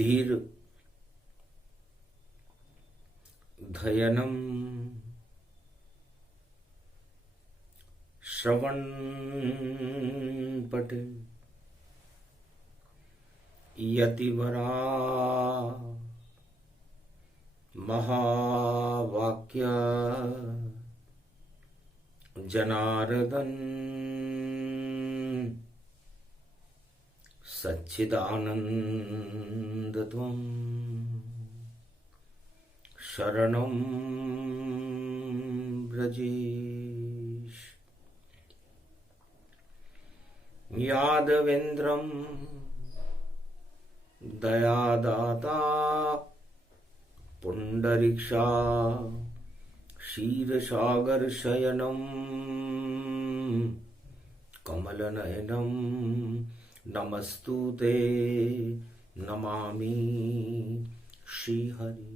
धीर धयनम श्रवण पटे यतिवरा महावाक्य जनार्दन सच्चिदानंदत्वं शरणं व्रजेश। यादवेन्द्रं दयादाता पुंडरीक्षा क्षीरसागर शयनं कमलनयनं नमस्तुते नमामि श्रीहरि।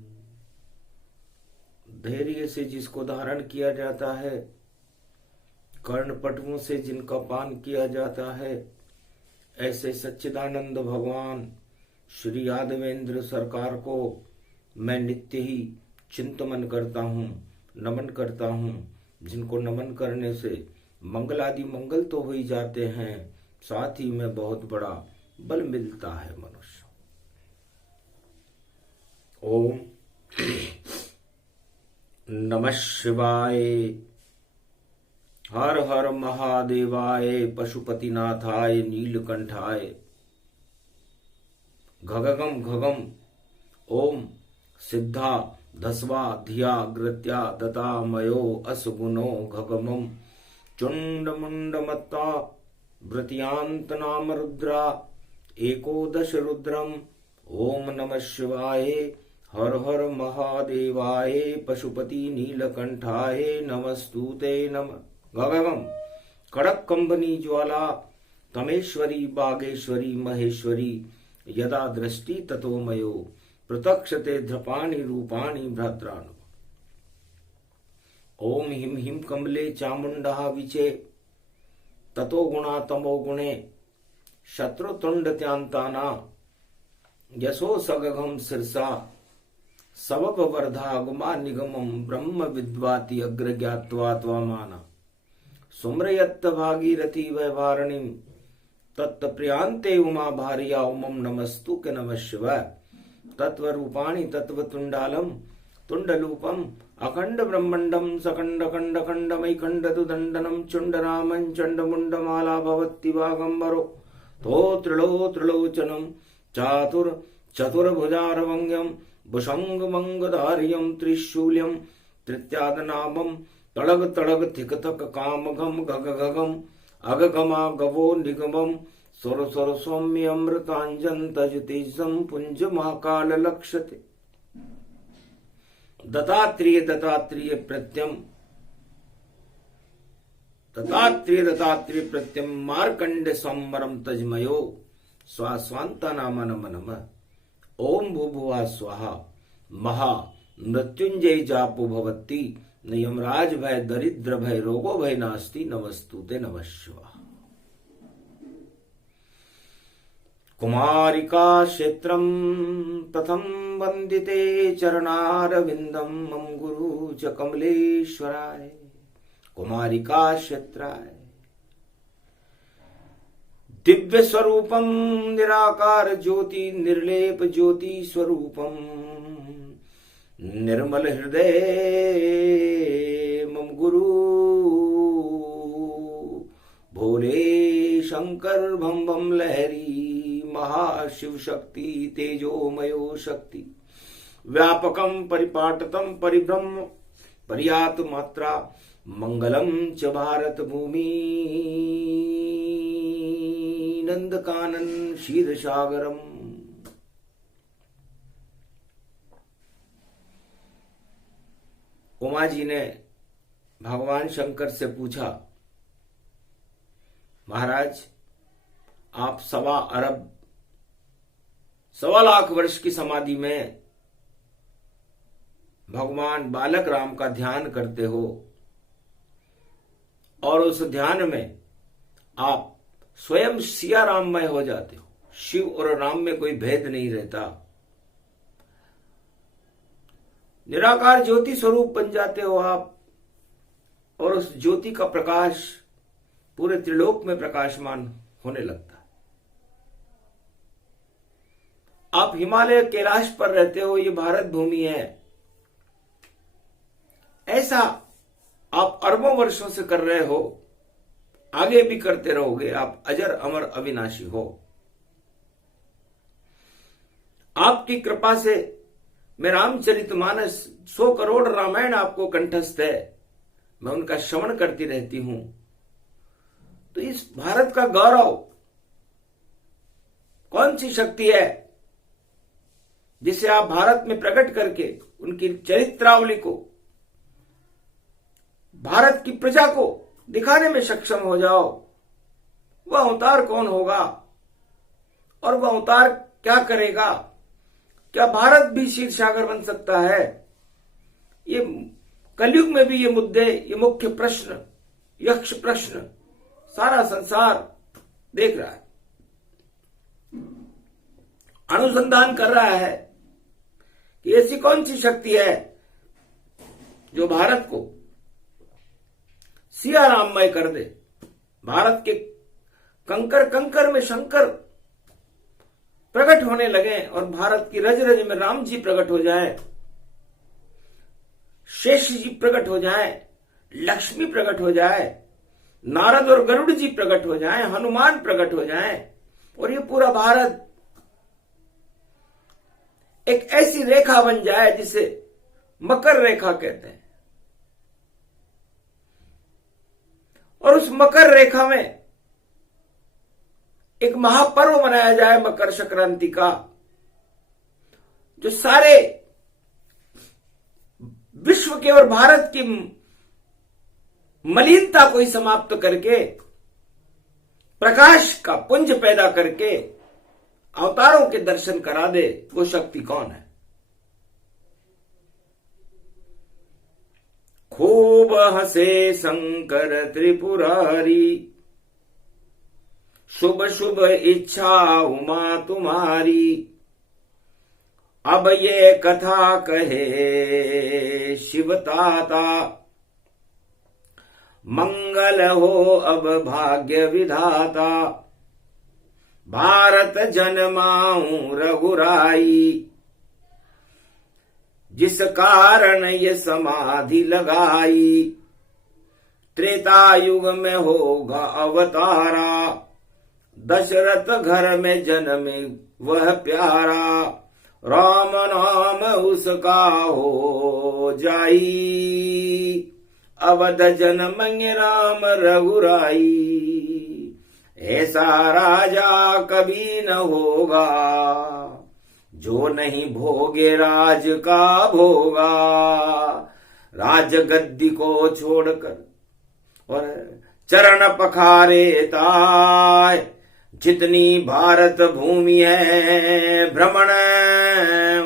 धैर्य से जिसको धारण किया जाता है, कर्णपटुओं से जिनका पान किया जाता है, ऐसे सच्चिदानंद भगवान श्री यादवेंद्र सरकार को मैं नित्य ही चिंतन करता हूँ, नमन करता हूँ। जिनको नमन करने से मंगलादि मंगल तो हो ही जाते हैं, साथ ही में बहुत बड़ा बल मिलता है मनुष्य। ओम नमः शिवाय। हर हर महादेवाय, पशुपतिनाथाय, नीलकंठाय। घगगम घगम ओम सिद्धा धस्वा धिया ग्रत्या दता मयो असगुणो घगमम चुंडमुंडमत्ता वृत्यांत नाम रुद्रा एकोदश रुद्रम। ओम नमः शिवाय। हर हर महादेवाय, पशुपति नीलकंठाय नमस्तुते नमः। गगगम कड़क कंबनी ज्वाला तमेश्वरी बागेश्वरी महेश्वरी यदा दृष्टि ततो मयो प्रतक्षते ध्रपाणि रूपाणि भद्राणु। ओम हिम हिम कमले चामुंडा विचे ततो गुणा तमो गुणे शत्रुतुंड त्यांताना यशो सगघम सिरसा सबब वर्धा गुमा निगमम ब्रह्म विद्वाति अग्र ज्ञात्वा त्वमाना सुम्रयत्त भागीरथी वैवारणीम तत्प्रियांते उमा भार्या उमम नमस्तु के नमः शिवाय। तत्वरूपाणि तत्वतुंडालम तुंडलूपम अखंड ब्रह्मंडम सकंड खंड खंडमय खंडतु दंडनम चुंडरामं चंडमुंडमाला भवति वागंबरो तो त्रिलोचनम चातुर चतुर्भुजारवंग्यम भुषंग मंगधार्यम त्रिशूल्यम तृत्यादनामम तड़ग तड़ग थिकथक कामघम गगगम अगगमा गवो निगमम स्वर स्वर सौम्य अमृतांजन तजतेजम पुंज महाकाल लक्ष्यते। दत्तात्रेय दत्तात्रेय प्रत्यम दत्तात्रेय प्रत्यम मार्कंड संवरम तजमयो स्वास्वांता नाम नम नम। ओम भूभुवा स्वाहा महा मृत्युंजय जापो भवती न यमराज भय दरिद्र भय रोगो भय नास्ति नमस्तुते नमः शिवाय। कुमारिका क्षेत्रम प्रथम वंदिते चरणारविंदम मम गुरु च कमलेश्वराय। कुमारिका क्षेत्राय दिव्य स्वरूपम निराकार ज्योति निर्लेप ज्योति स्वरूपम निर्मल हृदय मम गुरु भोले शंकर भम भम लहरी महाशिव शक्ति तेजोमयो शक्ति व्यापकम परिपाटतम परिब्रह्म पर्यात मात्रा मंगलम च भारत भूमि नंद कानन क्षीर सागरम। उमा जी ने भगवान शंकर से पूछा, महाराज आप 1.25 लाख वर्ष की समाधि में भगवान बालक राम का ध्यान करते हो और उस ध्यान में आप स्वयं सिया राममय हो जाते हो। शिव और राम में कोई भेद नहीं रहता, निराकार ज्योति स्वरूप बन जाते हो आप, और उस ज्योति का प्रकाश पूरे त्रिलोक में प्रकाशमान होने लगता है। आप हिमालय कैलाश पर रहते हो, ये भारत भूमि है, ऐसा आप अरबों वर्षों से कर रहे हो, आगे भी करते रहोगे। आप अजर अमर अविनाशी हो। आपकी कृपा से मैं रामचरितमानस 100 करोड़ रामायण आपको कंठस्थ है, मैं उनका श्रवण करती रहती हूं। तो इस भारत का गौरव कौन सी शक्ति है जिसे आप भारत में प्रकट करके उनकी चरित्रावली को भारत की प्रजा को दिखाने में सक्षम हो जाओ? वह अवतार कौन होगा और वह अवतार क्या करेगा? क्या भारत भी क्षीर सागर बन सकता है? ये कलयुग में भी ये मुद्दे, ये मुख्य प्रश्न, यक्ष प्रश्न सारा संसार देख रहा है, अनुसंधान कर रहा है कि ऐसी कौन सी शक्ति है जो भारत को सिया राममय कर दे, भारत के कंकर कंकर में शंकर प्रकट होने लगे और भारत की रज रज में राम जी प्रकट हो जाए, शेष जी प्रकट हो जाए, लक्ष्मी प्रकट हो जाए, नारद और गरुड़ जी प्रकट हो जाए, हनुमान प्रकट हो जाए, और ये पूरा भारत एक ऐसी रेखा बन जाए जिसे मकर रेखा कहते हैं। और उस मकर रेखा में एक महापर्व मनाया जाए मकर संक्रांति का, जो सारे विश्व के और भारत की मलिनता को ही समाप्त करके प्रकाश का पुंज पैदा करके अवतारों के दर्शन करा दे। वो शक्ति कौन है? खूब हंसे शंकर त्रिपुरारी, शुभ शुभ इच्छा उमा तुम्हारी, अब ये कथा कहे शिवताता, मंगल हो अब भाग्य विधाता, भारत जन्माऊं रघुराई, जिस कारण ये समाधि लगाई, त्रेता युग में होगा अवतारा, दशरथ घर में जन्मे वह प्यारा, राम नाम उसका हो जाई, अवध जन्मेंगे राम रघुराई, ऐसा राजा कभी न होगा, जो नहीं भोगे राज का भोगा, राज गद्दी को छोड़कर और चरण पखारे ताय, जितनी भारत भूमि है भ्रमण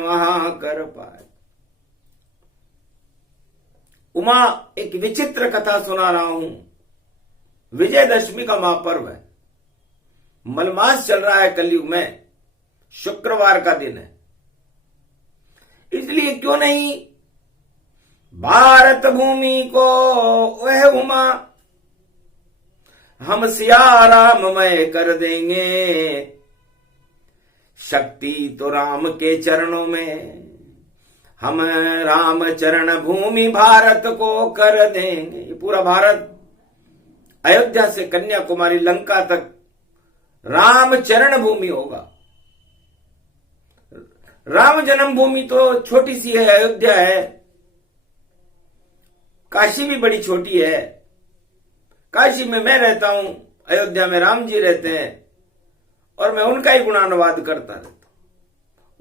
वहां कर पाए। उमा एक विचित्र कथा सुना रहा हूं। विजयदशमी का महापर्व है, मलमास चल रहा है कलयुग में, शुक्रवार का दिन है, इसलिए क्यों नहीं भारत भूमि को वह उमा हम सिया राममय कर देंगे। शक्ति तो राम के चरणों में, हम राम चरण भूमि भारत को कर देंगे। ये पूरा भारत अयोध्या से कन्याकुमारी लंका तक राम चरण भूमि होगा। राम जन्मभूमि तो छोटी सी है, अयोध्या है, काशी भी बड़ी छोटी है। काशी में मैं रहता हूं, अयोध्या में राम जी रहते हैं, और मैं उनका ही गुणानुवाद करता रहता हूं।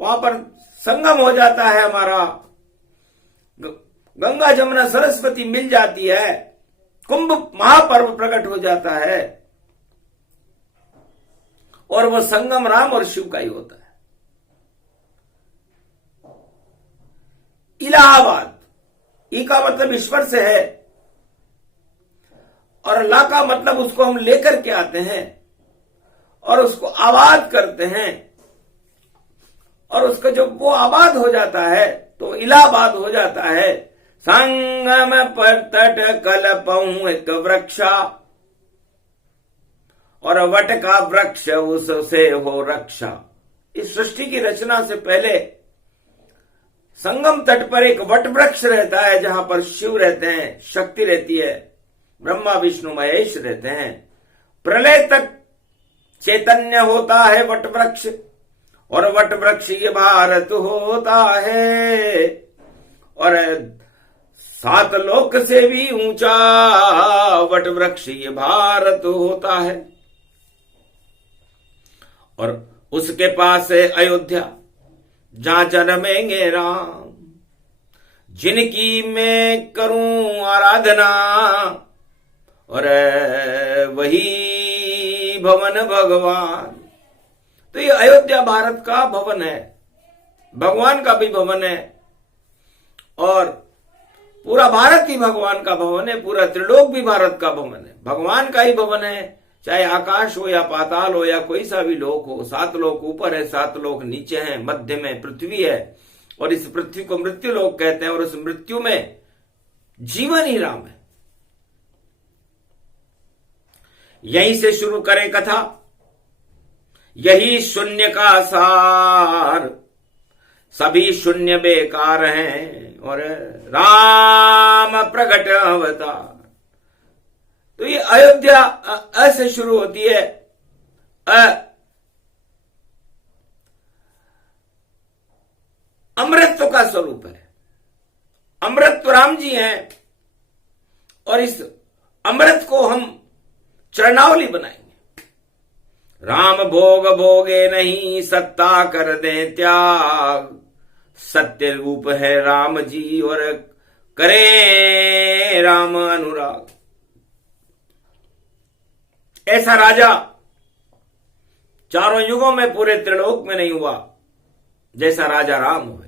वहां पर संगम हो जाता है हमारा, गंगा जमुना सरस्वती मिल जाती है, कुंभ महापर्व प्रकट हो जाता है, और वह संगम राम और शिव का ही होता है। इलाहाबाद, ई का मतलब ईश्वर से है, और ला का मतलब उसको हम लेकर के आते हैं और उसको आबाद करते हैं, और उसका जब वो आबाद हो जाता है तो इलाहाबाद हो जाता है। संगम पर तट कलपऊं एक वृक्षा, और वट का वृक्ष उससे हो रक्षा। इस सृष्टि की रचना से पहले संगम तट पर एक वट वृक्ष रहता है, जहां पर शिव रहते हैं, शक्ति रहती है, ब्रह्मा विष्णु महेश रहते हैं। प्रलय तक चैतन्य होता है वट वृक्ष, और वट वृक्ष ये भारत होता है। और 7 लोक से भी ऊंचा वट वृक्ष ये भारत होता है। और उसके पास है अयोध्या, जहां जन्मेंगे राम, जिनकी मैं करूं आराधना, और वही भवन भगवान। तो ये अयोध्या भारत का भवन है, भगवान का भी भवन है, और पूरा भारत ही भगवान का भवन है, पूरा त्रिलोक भी भारत का भवन है, भगवान का ही भवन है। चाहे आकाश हो या पाताल हो या कोई सा भी लोक हो, 7 लोक ऊपर है, 7 लोक नीचे हैं, मध्य में पृथ्वी है, और इस पृथ्वी को मृत्यु लोक कहते हैं, और उस मृत्यु में जीवन ही राम है। यहीं से शुरू करें कथा, यही शून्य का सार, सभी शून्य बेकार हैं, और राम प्रगट अवतार। तो ये अयोध्या अ से शुरू होती है। अमृतत्व का स्वरूप है, अमृत तो राम जी हैं, और इस अमृत को हम चरणावली बनाएंगे। राम भोग भोगे नहीं, सत्ता कर दे त्याग, सत्य रूप है राम जी, और करे राम अनुराग। ऐसा राजा चारों युगों में पूरे त्रिलोक में नहीं हुआ जैसा राजा राम हुए।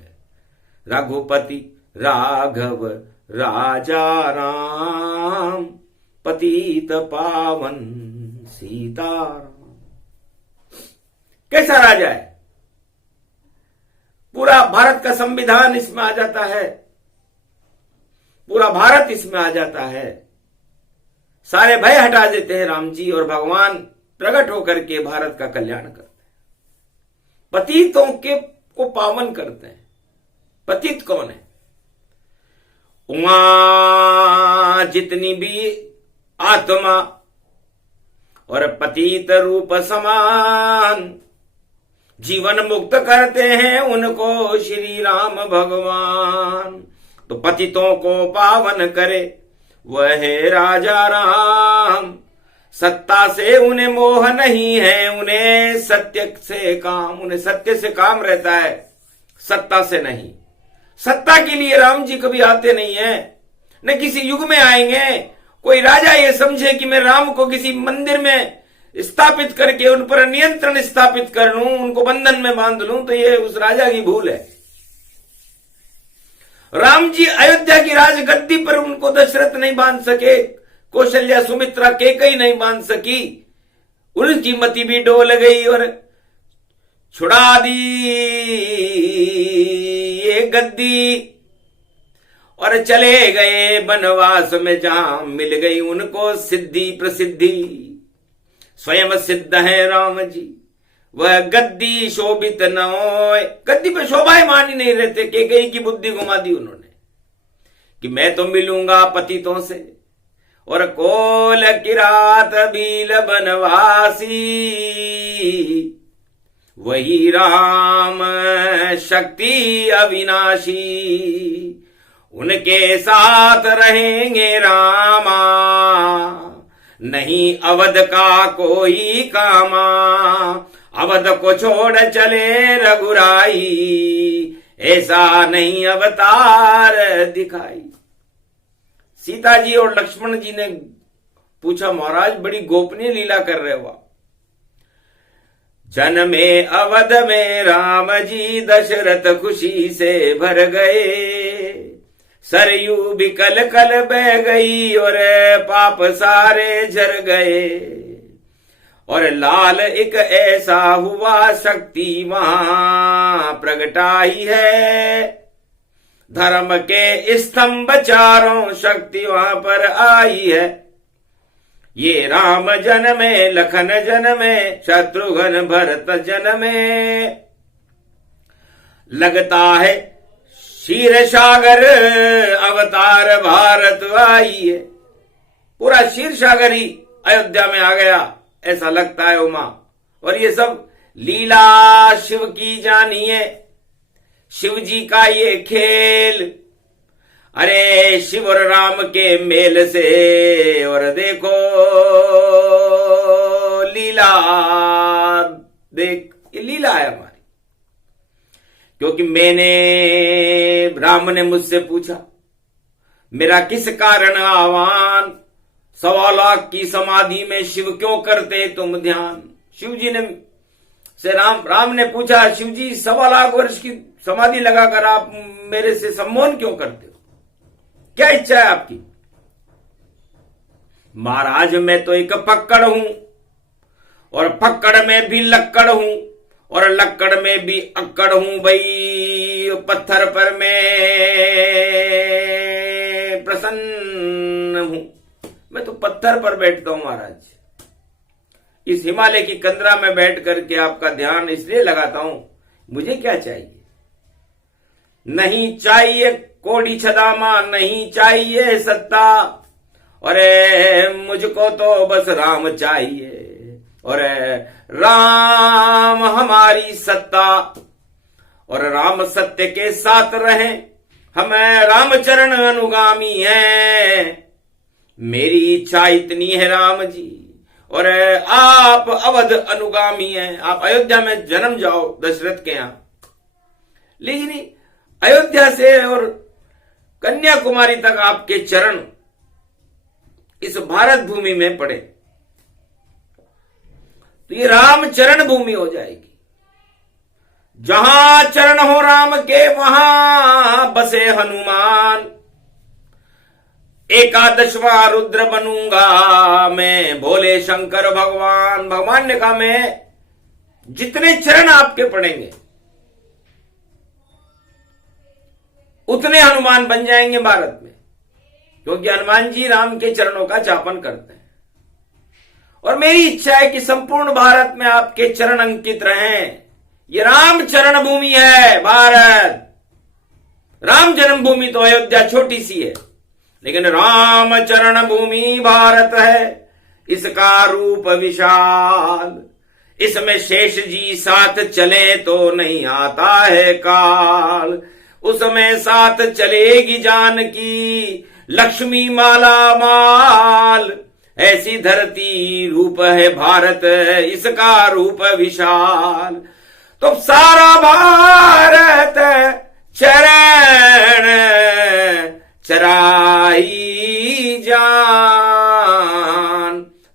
रघुपति राघव राजा राम, पतित पावन सीताराम। कैसा राजा है, पूरा भारत का संविधान इसमें आ जाता है, पूरा भारत इसमें आ जाता है। सारे भय हटा देते हैं राम जी, और भगवान प्रकट होकर के भारत का कल्याण करते हैं, पतितों के को पावन करते हैं। पतित कौन है? उमा जितनी भी आत्मा और पतित रूप समान, जीवन मुक्त करते हैं उनको श्री राम भगवान। तो पतितों को पावन करे वह है राजा राम, सत्ता से उन्हें मोह नहीं है, उन्हें सत्य से काम, उन्हें सत्य से काम रहता है, सत्ता से नहीं। सत्ता के लिए राम जी कभी आते नहीं है, न किसी युग में आएंगे। कोई राजा ये समझे कि मैं राम को किसी मंदिर में स्थापित करके उन पर नियंत्रण स्थापित कर लूं, उनको बंधन में बांध लूं, तो ये उस राजा की भूल है। राम जी अयोध्या की राजगद्दी पर उनको दशरथ नहीं बांध सके, कौशल्या सुमित्रा कैकेयी नहीं बांध सकी, उनकी मति भी डोल गई और छुड़ा दी ये गद्दी, और चले गए बनवास में, जहां मिल गई उनको सिद्धि प्रसिद्धि। स्वयं सिद्ध है राम जी, वह गद्दी शोभित न होए। गद्दी पे शोभायमान ही नहीं रहते, कैकेयी की बुद्धि घुमा दी उन्होंने कि मैं तो मिलूंगा पतितों से, और कोल किरात भील बनवासी, वही राम शक्ति अविनाशी, उनके साथ रहेंगे रामा, नहीं अवध का कोई कामा, अवध को छोड़ चले रघुराई, ऐसा नहीं अवतार दिखाई। सीता जी और लक्ष्मण जी ने पूछा, महाराज बड़ी गोपनीय लीला कर रहे हो आप। जन्मे अवध में राम जी, दशरथ खुशी से भर गए, सरयू भी कल कल बह गई, और पाप सारे झर गए, और लाल एक ऐसा हुआ शक्ति वहां प्रगटाई है, धर्म के स्तंभ चारों, शक्ति वहां पर आई है। ये राम जन्मे, लखन जन्मे, शत्रुघ्न भरत जन्मे। लगता है क्षीर सागर, अवतार भारत आई है। पूरा क्षीर सागर ही अयोध्या में आ गया, ऐसा लगता है उमा। और ये सब लीला शिव की जानिए, शिव जी का ये खेल। अरे शिव और राम के मेल से, और देखो लीला, देख ये लीला है हमारी। क्योंकि राम ने मुझसे पूछा, मेरा किस कारण आह्वान, 1.25 लाख की समाधि में शिव क्यों करते तुम ध्यान। शिव जी ने से राम ने पूछा, शिव जी 1.25 लाख वर्ष की समाधि लगाकर आप मेरे से सम्मोहन क्यों करते हो, क्या इच्छा है आपकी। महाराज मैं तो एक पक्कड़ हूं, और पक्कड़ में भी लक्कड़ हूं, और लक्कड़ में भी अक्कड़ हूं भाई। पत्थर पर मैं प्रसन्न हूं, मैं तो पत्थर पर बैठता हूं महाराज। इस हिमालय की कंदरा में बैठ करके आपका ध्यान इसलिए लगाता हूं, मुझे क्या चाहिए। नहीं चाहिए कोड़ी छदामा, नहीं चाहिए सत्ता, और मुझको तो बस राम चाहिए। और राम हमारी सत्ता, और राम सत्य के साथ रहे, हम रामचरण अनुगामी हैं। मेरी इच्छा इतनी है राम जी, और आप अवध अनुगामी हैं। आप अयोध्या में जन्म जाओ दशरथ के यहां, लेकिन अयोध्या से और कन्याकुमारी तक आपके चरण इस भारत भूमि में पड़े, तो ये राम चरण भूमि हो जाएगी। जहां चरण हो राम के, वहां बसे हनुमान। 11वां रुद्र बनूंगा मैं, भोले शंकर भगवान। भगवान ने कहा, मैं जितने चरण आपके पड़ेंगे उतने हनुमान बन जाएंगे भारत में, क्योंकि हनुमान जी राम के चरणों का जापन करते हैं। और मेरी इच्छा है कि संपूर्ण भारत में आपके चरण अंकित रहें। ये राम चरण भूमि है भारत। राम जन्मभूमि तो अयोध्या छोटी सी है, लेकिन राम चरण भूमि भारत है। इसका रूप विशाल, इसमें शेष जी साथ चले तो नहीं आता है काल। उसमें साथ चलेगी जानकी, लक्ष्मी माला माल। ऐसी धरती रूप है भारत, इसका रूप विशाल। तो सारा भारत चरण चराई जान,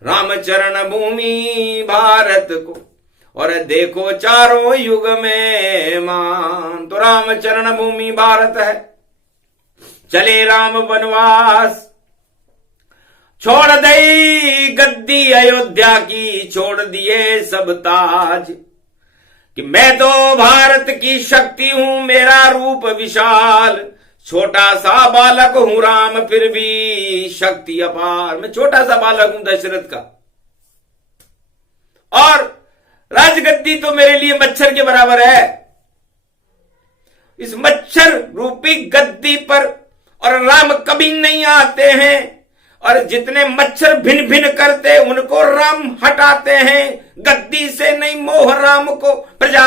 रामचरण भूमि भारत को, और देखो चारों युग में मान। तो रामचरण भूमि भारत है। चले राम वनवास, छोड़ दई गद्दी अयोध्या की, छोड़ दिए सब ताज। कि मैं तो भारत की शक्ति हूं, मेरा रूप विशाल। छोटा सा बालक हूं राम, फिर भी शक्ति अपार। मैं छोटा सा बालक हूं दशरथ का, और राजगद्दी तो मेरे लिए मच्छर के बराबर है। इस मच्छर रूपी गद्दी पर और राम कभी नहीं आते हैं, और जितने मच्छर भिन भिन करते उनको राम हटाते हैं। गद्दी से नहीं मोह राम को, प्रजा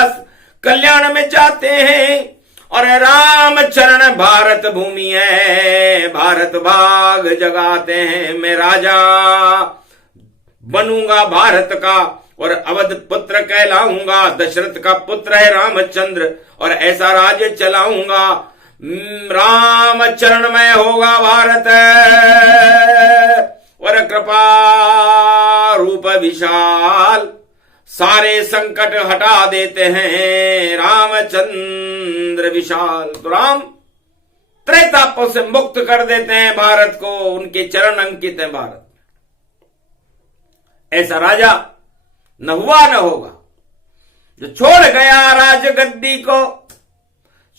कल्याण में जाते हैं। और राम चरण भारत भूमि है, भारत भाग जगाते हैं। मैं राजा बनूंगा भारत का, और अवध पुत्र कहलाऊंगा। दशरथ का पुत्र है रामचंद्र, और ऐसा राज्य चलाऊंगा। राम चरण में होगा भारत, और कृपा रूप विशाल। सारे संकट हटा देते हैं रामचंद्र विशाल। तो राम त्रैतापों से मुक्त कर देते हैं भारत को, उनके चरण अंकित है भारत। ऐसा राजा न हुआ न होगा, जो छोड़ गया राजगद्दी को,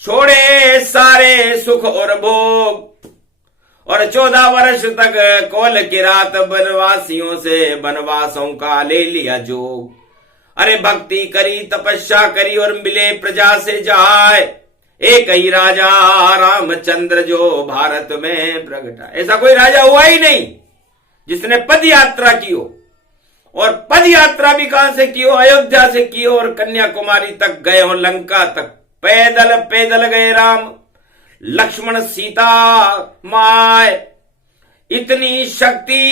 छोड़े सारे सुख और भोग, और 14 वर्ष तक कौल की रात वनवासियों से वनवासों का ले लिया जोग। अरे भक्ति करी तपस्या करी और मिले प्रजा से जाए, एक ही राजा रामचंद्र जो भारत में प्रगटा। ऐसा कोई राजा हुआ ही नहीं जिसने पद यात्रा की हो, और पद यात्रा भी कहां से की हो? अयोध्या से की हो, और कन्याकुमारी तक गए हो, लंका तक पैदल पैदल गए राम लक्ष्मण सीता माय। इतनी शक्ति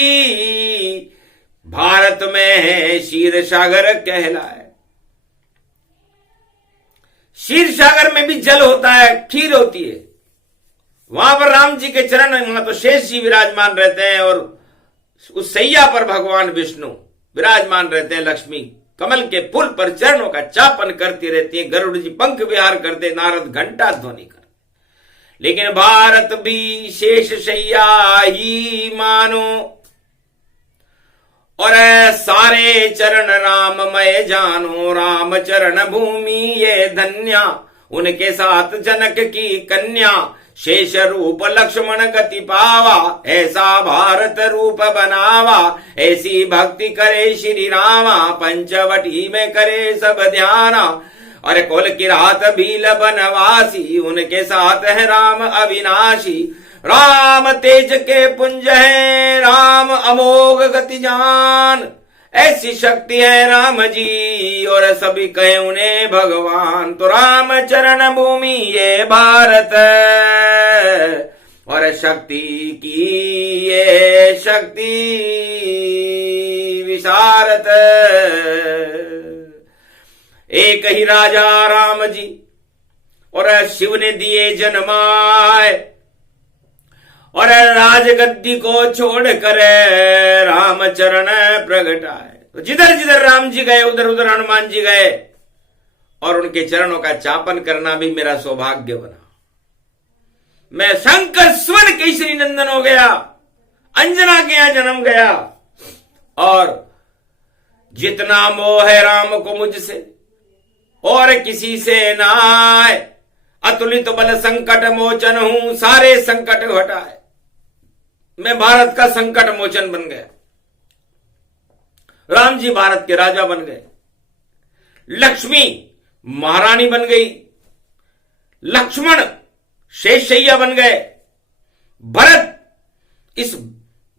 भारत में है, क्षीर सागर कहलाए। क्षीर सागर में भी जल होता है, खीर होती है। वहां पर राम जी के चरण, वहां तो शेष जी विराजमान रहते हैं, और उस सैया पर भगवान विष्णु विराजमान रहते हैं। लक्ष्मी कमल के फूल पर चरणों का चापन करती रहती है, गरुड़ जी पंख विहार करते, नारद घंटा ध्वनि कर। लेकिन भारत भी शेष शैया ही मानो, और सारे चरण राममय जानो। राम चरण भूमि ये धन्या, उनके साथ जनक की कन्या। शेष रूप लक्ष्मण गति पावा, ऐसा भारत रूप बनावा। ऐसी भक्ति करे श्री रामा, पंचवटी में करे सब ध्याना। और कुल की रात भील बनवासी, उनके साथ है राम अविनाशी। राम तेज के पुंज है, राम अमोघ गति जान। ऐसी शक्ति है राम जी, और सभी कहे उन्हें भगवान। तो राम चरण भूमि ये भारत, और शक्ति की ये शक्ति विशारद। एक ही राजा राम जी, और शिव ने दिए जन्माए, और राजगद्दी को छोड़कर रामचरण प्रगटाए। तो जिधर जिधर राम जी गए उधर उधर हनुमान जी गए, और उनके चरणों का चापन करना भी मेरा सौभाग्य बना। मैं शंकर स्वर्ण केसरी नंदन हो गया, अंजना के यहां जन्म गया। और जितना मोह है राम को मुझसे और किसी से नाय, अतुलित बल संकट मोचन हूं, सारे संकट हटाए। मैं भारत का संकट मोचन बन गया। राम जी भारत के राजा बन गए, लक्ष्मी महारानी बन गई, लक्ष्मण शेषशैया बन गए, भरत इस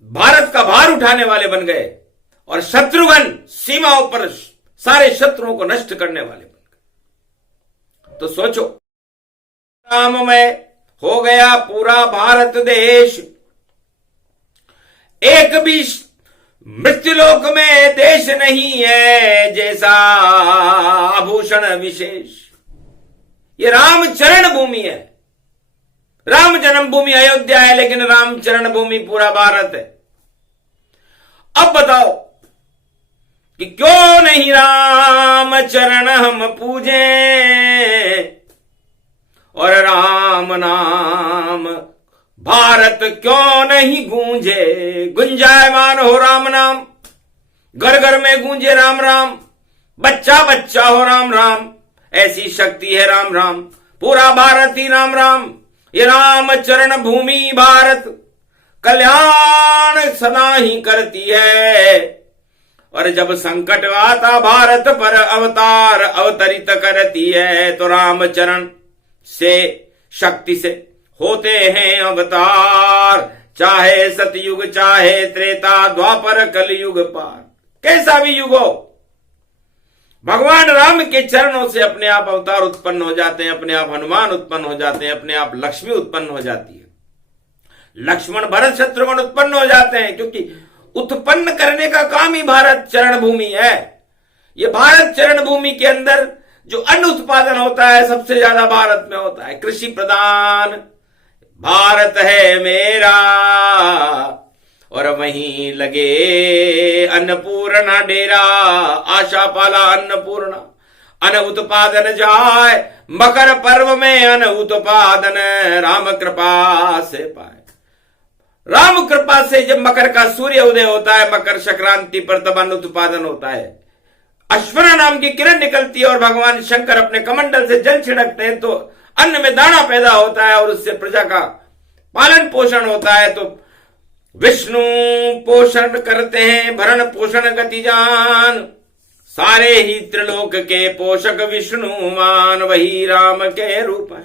भारत का भार उठाने वाले बन गए, और शत्रुघ्न सीमाओं पर सारे शत्रुओं को नष्ट करने वाले बन गए। तो सोचो, राम में हो गया पूरा भारत देश। एक भी मृत्युलोक में देश नहीं है जैसा आभूषण विशेष। ये रामचरण भूमि है। राम जन्मभूमि अयोध्या है, लेकिन रामचरण भूमि पूरा भारत है। अब बताओ कि क्यों नहीं राम चरण हम पूजे, और राम नाम भारत क्यों नहीं गूंजे। गुंजायमान हो राम नाम, घर घर में गूंजे राम राम, बच्चा बच्चा हो राम राम। ऐसी शक्ति है राम राम, पूरा भारत ही राम राम। ये राम चरण भूमि भारत कल्याण सदा ही करती है। और जब संकट आता भारत पर अवतार अवतरित करती है, तो राम चरण से शक्ति से होते हैं अवतार। चाहे सतयुग चाहे त्रेता द्वापर कलयुग पार, कैसा भी युग हो, भगवान राम के चरणों से अपने आप अवतार उत्पन्न हो जाते हैं, अपने आप हनुमान उत्पन्न हो जाते हैं, अपने आप लक्ष्मी उत्पन्न हो जाती है, लक्ष्मण भरत शत्रुघ्न उत्पन्न हो जाते हैं। क्योंकि उत्पन्न करने का काम ही भारत चरण भूमि है। ये भारत चरण भूमि के अंदर जो अन्न उत्पादन होता है सबसे ज्यादा भारत में होता है। कृषि प्रधान भारत है मेरा, और वहीं लगे अन्नपूर्णा डेरा। आशा पाला अन्नपूर्णा, अन्न उत्पादन जाए, मकर पर्व में अन्न उत्पादन राम कृपा से पाए। राम कृपा से जब मकर का सूर्य उदय होता है, मकर संक्रांति पर तब अन्न उत्पादन होता है। अश्वना नाम की किरण निकलती है और भगवान शंकर अपने कमंडल से जल छिड़कते हैं, तो अन्न में दाना पैदा होता है और उससे प्रजा का पालन पोषण होता है। तो विष्णु पोषण करते हैं, भरण पोषण गति जान, सारे ही त्रिलोक के पोषक विष्णुमान, वही राम के रूप है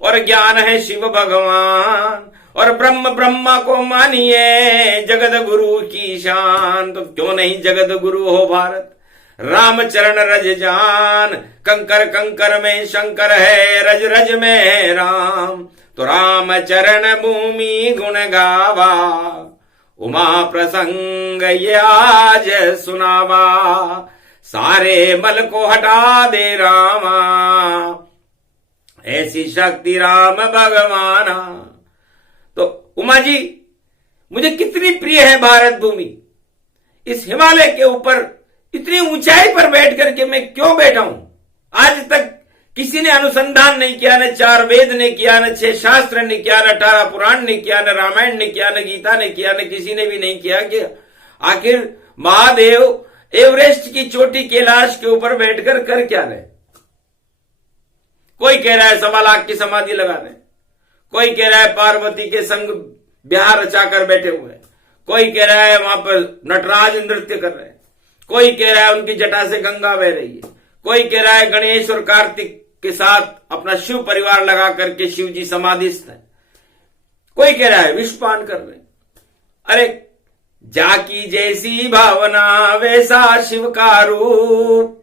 और ज्ञान है शिव भगवान, और ब्रह्म ब्रह्मा को मानिए, जगत गुरु की शान। तो क्यों नहीं जगत गुरु हो भारत, राम चरण रज जान, कंकर कंकर में शंकर है, रज रज में है राम। तो राम चरण भूमि गुण गावा, उमा प्रसंग ये आज सुनावा, सारे मल को हटा दे रामा, ऐसी शक्ति राम भगवाना। तो उमा जी मुझे कितनी प्रिय है भारत भूमि, इस हिमालय के ऊपर इतनी ऊंचाई पर बैठ करके मैं क्यों बैठा हूं। आज तक किसी ने अनुसंधान नहीं किया, न 4 वेद ने किया, न 6 शास्त्र ने किया, न 18 पुराण ने किया, न रामायण ने किया, न गीता ने किया, न किसी ने भी नहीं किया कि आखिर महादेव एवरेस्ट की चोटी कैलाश के ऊपर बैठकर कर क्या रहे। कोई कह रहा है 1.25 लाख की समाधि लगा रहे, कोई कह रहा है पार्वती के संग ब्याह रचाकर बैठे हुए, कोई कह रहा है वहां पर नटराज नृत्य कर रहे हैं, कोई कह रहा है उनकी जटा से गंगा बह रही है, कोई कह रहा है गणेश और कार्तिक के साथ अपना शिव परिवार लगा करके शिव जी समाधिस्थ है, कोई कह रहा है विषपान कर रहे। अरे जाकी जैसी भावना वैसा शिव का रूप,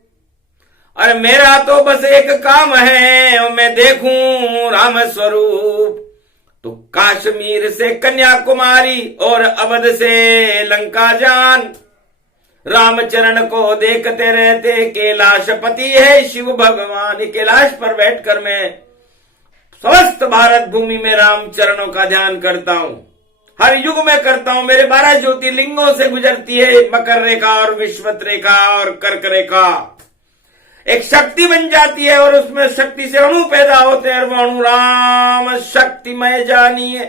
अरे मेरा तो बस एक काम है और मैं देखूं राम स्वरूप। तो कश्मीर से कन्याकुमारी और अवध से लंका जान, रामचरण को देखते रहते कैलाशपति है शिव भगवान। कैलाश पर बैठकर मैं समस्त भारत भूमि में रामचरणों का ध्यान करता हूं, हर युग में करता हूं। मेरे 12 ज्योतिर्लिंगों से गुजरती है मकर रेखा और विश्वत रेखा और कर्क रेखा, एक शक्ति बन जाती है और उसमें शक्ति से अणु पैदा होते हैं, वो अणु राम शक्तिमय जानिए।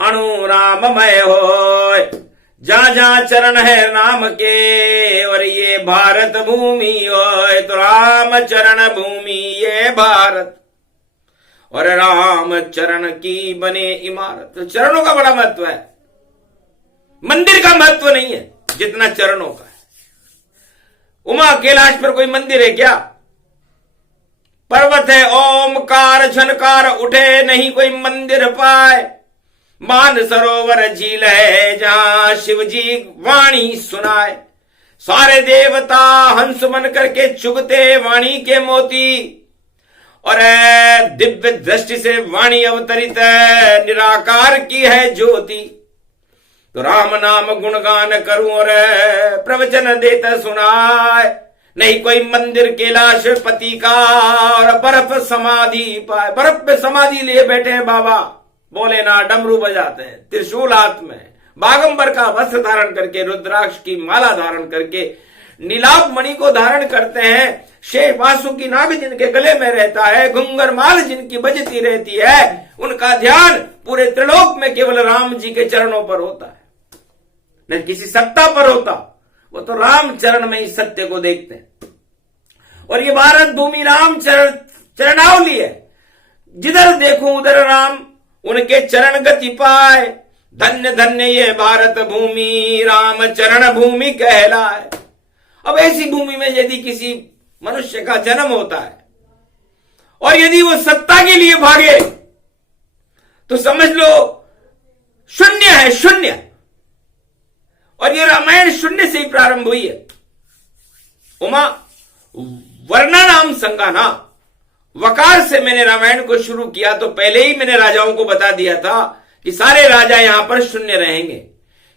अणु राममय हो जहां जहां चरण है राम के, और ये भारत भूमि हो तो राम चरण भूमि ये भारत, और राम चरण की बने इमारत। तो चरणों का बड़ा महत्व है, मंदिर का महत्व नहीं है जितना चरणों का है। उमा कैलाश पर कोई मंदिर है क्या? पर्वत है ओमकार झनकार उठे, नहीं कोई मंदिर पाए। मान सरोवर झील है जहां शिव जी वाणी सुनाए, सारे देवता हंस बन करके चुगते वाणी के मोती, और दिव्य दृष्टि से वाणी अवतरित है, निराकार की है ज्योति। तो राम नाम गुणगान करूं और प्रवचन देता सुनाए, नहीं कोई मंदिर कैलाश पति का, और बर्फ समाधि पाए। बर्फ पे समाधि लिए बैठे हैं बाबा, बोले ना डमरू बजाते हैं, त्रिशूल हाथ में, बागंबर का वस्त्र धारण करके, रुद्राक्ष की माला धारण करके, नीलाभ मणि को धारण करते हैं, शेष वासुकी नाग जिनके गले में रहता है, घुंगर माल जिनकी बजती रहती है, उनका ध्यान पूरे त्रिलोक में केवल राम जी के चरणों पर होता है, न किसी सत्ता पर होता। वो तो राम चरण में ही सत्य को देखते हैं। और ये भारत भूमि राम चरणावली है, जिधर देखूं उधर राम, उनके चरण गति पाए। धन्य धन्य ये भारत भूमि राम चरण भूमि कहलाए। अब ऐसी भूमि में यदि किसी मनुष्य का जन्म होता है और यदि वो सत्ता के लिए भागे तो समझ लो शून्य है, शून्य। और ये रामायण शून्य से ही प्रारंभ हुई है। उमा वर्णा नाम संगाना, वकार से मैंने रामायण को शुरू किया तो पहले ही मैंने राजाओं को बता दिया था कि सारे राजा यहां पर शून्य रहेंगे,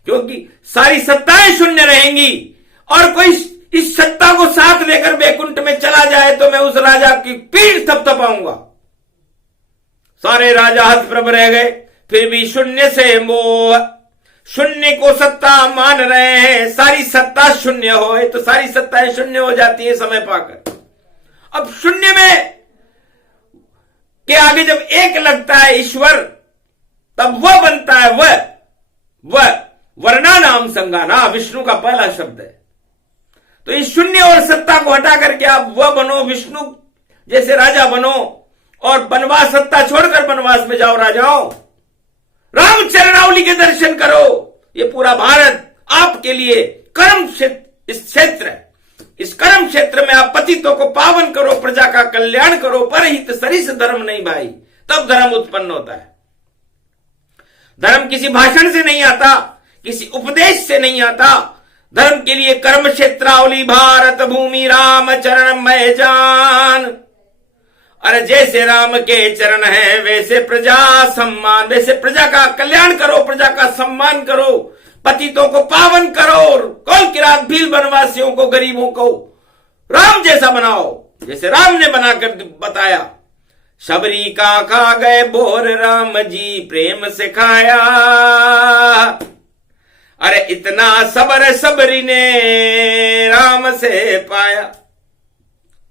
क्योंकि सारी सत्ताएं शून्य रहेंगी। और कोई इस सत्ता को साथ लेकर बैकुंठ में चला जाए तो मैं उस राजा की पीठ थपथपाऊंगा। सारे राजा हतप्रभ रह गए, फिर भी शून्य से मोह, शून्य को सत्ता मान रहे हैं। सारी सत्ता शून्य हो तो सारी सत्ताएं शून्य हो जाती है समय पाकर। अब शून्य में के आगे जब एक लगता है ईश्वर, तब वह बनता है वह वर्णा नाम संगाना, विष्णु का पहला शब्द है। तो इस शून्य और सत्ता को हटा करके आप वह बनो, विष्णु जैसे राजा बनो और बनवास, सत्ता छोड़कर बनवास में जाओ राजाओं। राम चरणावली के दर्शन करो। ये पूरा भारत आपके लिए कर्म क्षेत्र है। इस कर्म क्षेत्र में आप पतितों को पावन करो, प्रजा का कल्याण करो। परहित सरिस धर्म नहीं भाई, तब धर्म उत्पन्न होता है। धर्म किसी भाषण से नहीं आता, किसी उपदेश से नहीं आता। धर्म के लिए कर्म क्षेत्रावली भारत भूमि राम चरण मैं जान। अरे जैसे राम के चरण है वैसे प्रजा सम्मान, वैसे प्रजा का कल्याण करो, प्रजा का सम्मान करो, पतितों को पावन करो, कौल किरात भील बनवासियों को, गरीबों को राम जैसा बनाओ, जैसे राम ने बनाकर बताया। शबरी का खा गए बोर राम जी प्रेम से खाया। अरे इतना सबर सबरी ने राम से पाया।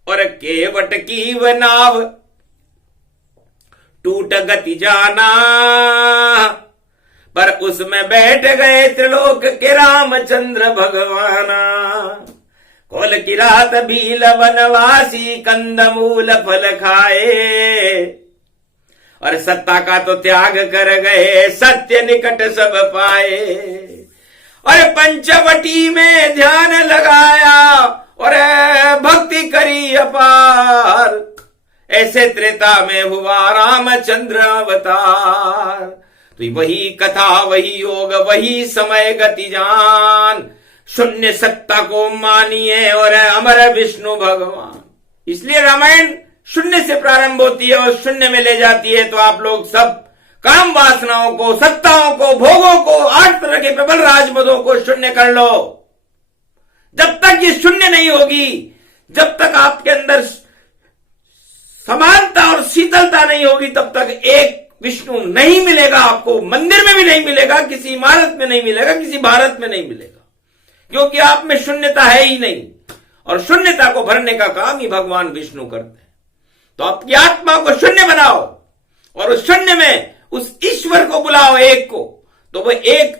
और केवट की वह नाव टूट गति जाना, पर उसमें बैठ गए त्रिलोक के रामचंद्र भगवाना। कोल की रात भील वनवासी कंदमूल फल खाए। और सत्ता का तो त्याग कर गए, सत्य निकट सब पाए। और पंचवटी में ध्यान लगाया और भक्ति करी अपार। ऐसे त्रेता में हुआ रामचंद्र अवतार। तो वही कथा, वही योग, वही समय गति जान। शून्य सत्ता को मानिए और अमर विष्णु भगवान। इसलिए रामायण शून्य से प्रारंभ होती है और शून्य में ले जाती है। तो आप लोग सब काम वासनाओं को, सत्ताओं को, भोगों को, 8 तरह के प्रबल राजमदों को शून्य कर लो। जब तक ये शून्य नहीं होगी, जब तक आपके अंदर समानता और शीतलता नहीं होगी, तब तक एक विष्णु नहीं मिलेगा आपको। मंदिर में भी नहीं मिलेगा, किसी इमारत में नहीं मिलेगा, किसी भारत में नहीं मिलेगा, क्योंकि आप में शून्यता है ही नहीं। और शून्यता को भरने का काम ही भगवान विष्णु करते हैं। तो आपकी आत्मा को शून्य बनाओ और उस शून्य में उस ईश्वर को बुलाओ, एक को, तो वह एक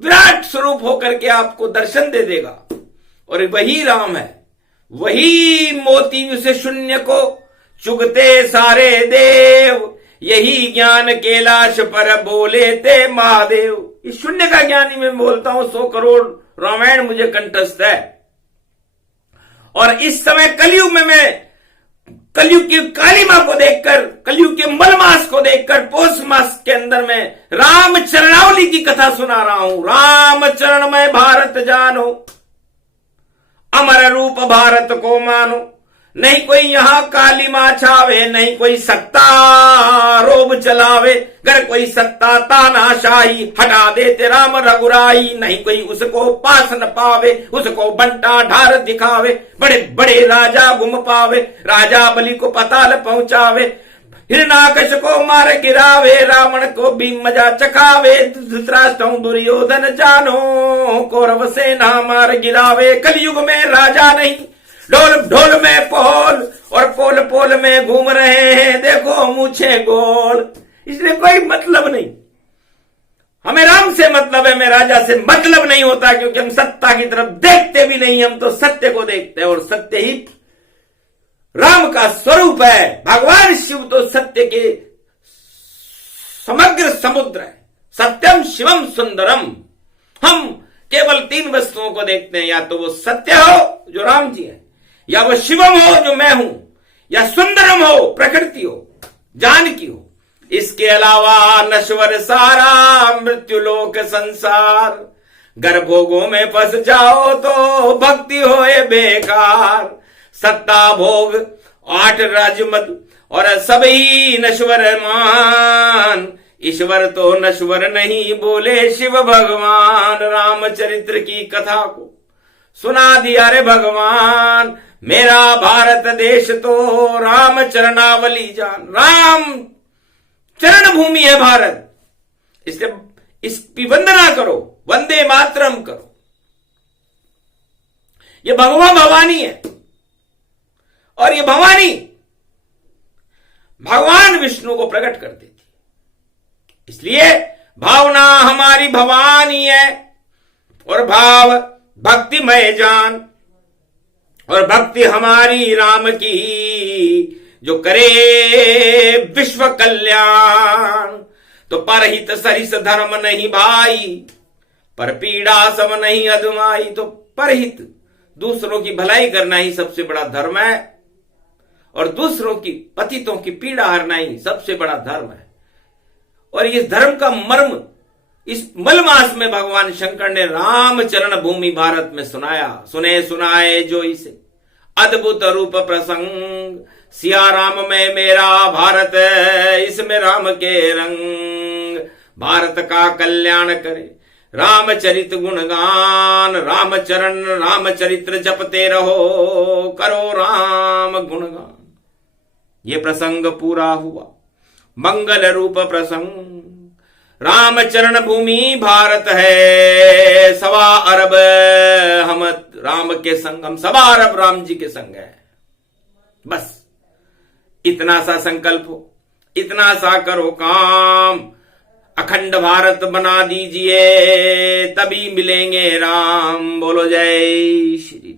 विराट स्वरूप होकर के आपको दर्शन दे देगा। और वही राम है, वही मोती उसे शून्य को चुगते सारे देव। यही ज्ञान कैलाश पर बोले थे महादेव। इस शून्य का ज्ञान ही मैं बोलता हूं। 100 करोड़ रामायण मुझे कंठस्थ है। और इस समय कलयुग में मैं कलयुग की काली मां को देखकर, कलयुग के मलमास को देखकर, पौष मास के अंदर में राम चरणावली की कथा सुना रहा हूं। राम चरण में भारत जानो, अमर रूप भारत को मानो। नहीं कोई यहां काली मां छावे, नहीं कोई सत्ता रोब चलावे। अगर कोई सत्ता तानाशाही हटा देते राम रघुराई। नहीं कोई उसको पास न पावे, उसको बंटा ढार दिखावे। बड़े बड़े राजा घुम पावे, राजा बलि को पताल पहुंचावे। हिरणाकश को मार गिरावे, रावण को भी मजा चखावे। धृतराष्ट्र दुर्योधन जानो, कौरव सेना मार गिरावे। कलयुग में राजा नहीं, ढोल ढोल में पोल और पोल पोल में घूम रहे हैं, देखो मूछे गोल। इसलिए कोई मतलब नहीं। हमें राम से मतलब है, हमें राजा से मतलब नहीं होता, क्योंकि हम सत्ता की तरफ देखते भी नहीं, हम तो सत्य को देखते हैं। और सत्य ही राम का स्वरूप है। भगवान शिव तो सत्य के समग्र समुद्र है। सत्यम शिवम सुंदरम। हम केवल 3 वस्तुओं को देखते हैं, या तो वो सत्य हो जो राम जी है, या वो शिवम हो जो मैं हूं, या सुंदरम हो प्रकृति हो, जानकी हो। इसके अलावा नश्वर सारा मृत्युलोक संसार। गर्भोगों में फंस जाओ तो भक्ति होए बेकार। सत्ता भोग 8 राजमद और सभी नश्वर मान। ईश्वर तो नश्वर नहीं बोले शिव भगवान। रामचरित्र की कथा को सुना दिया रे भगवान। मेरा भारत देश तो राम चरणावली जान। राम चरण भूमि है भारत, इसलिए इसकी वंदना करो, वंदे मातरम करो। ये भगवान भवानी है और ये भवानी भगवान विष्णु को प्रकट कर देती। इसलिए भावना हमारी भवानी है और भाव भक्तिमय जान। और भक्ति हमारी राम की जो करे विश्व कल्याण। तो परहित सरिस धर्म नहीं भाई, पर पीड़ा सब नहीं अधमाई। तो परहित दूसरों की भलाई करना ही सबसे बड़ा धर्म है, और दूसरों की पतितों की पीड़ा हरना ही सबसे बड़ा धर्म है। और इस धर्म का मर्म इस मलमास में भगवान शंकर ने रामचरण भूमि भारत में सुनाया। सुने सुनाए जो इसे अद्भुत रूप प्रसंग, सिया राम में मेरा भारत, इसमें राम के रंग। भारत का कल्याण करे रामचरित गुणगान, रामचरण रामचरित्र जपते रहो, करो राम गुणगान। ये प्रसंग पूरा हुआ मंगल रूप प्रसंग। रामचरण भूमि भारत है, 1.25 अरब हम राम के संग, हम 1.25 अरब राम जी के संग है। बस इतना सा संकल्प हो, इतना सा करो काम, अखंड भारत बना दीजिए, तभी मिलेंगे राम। बोलो जय श्री राम।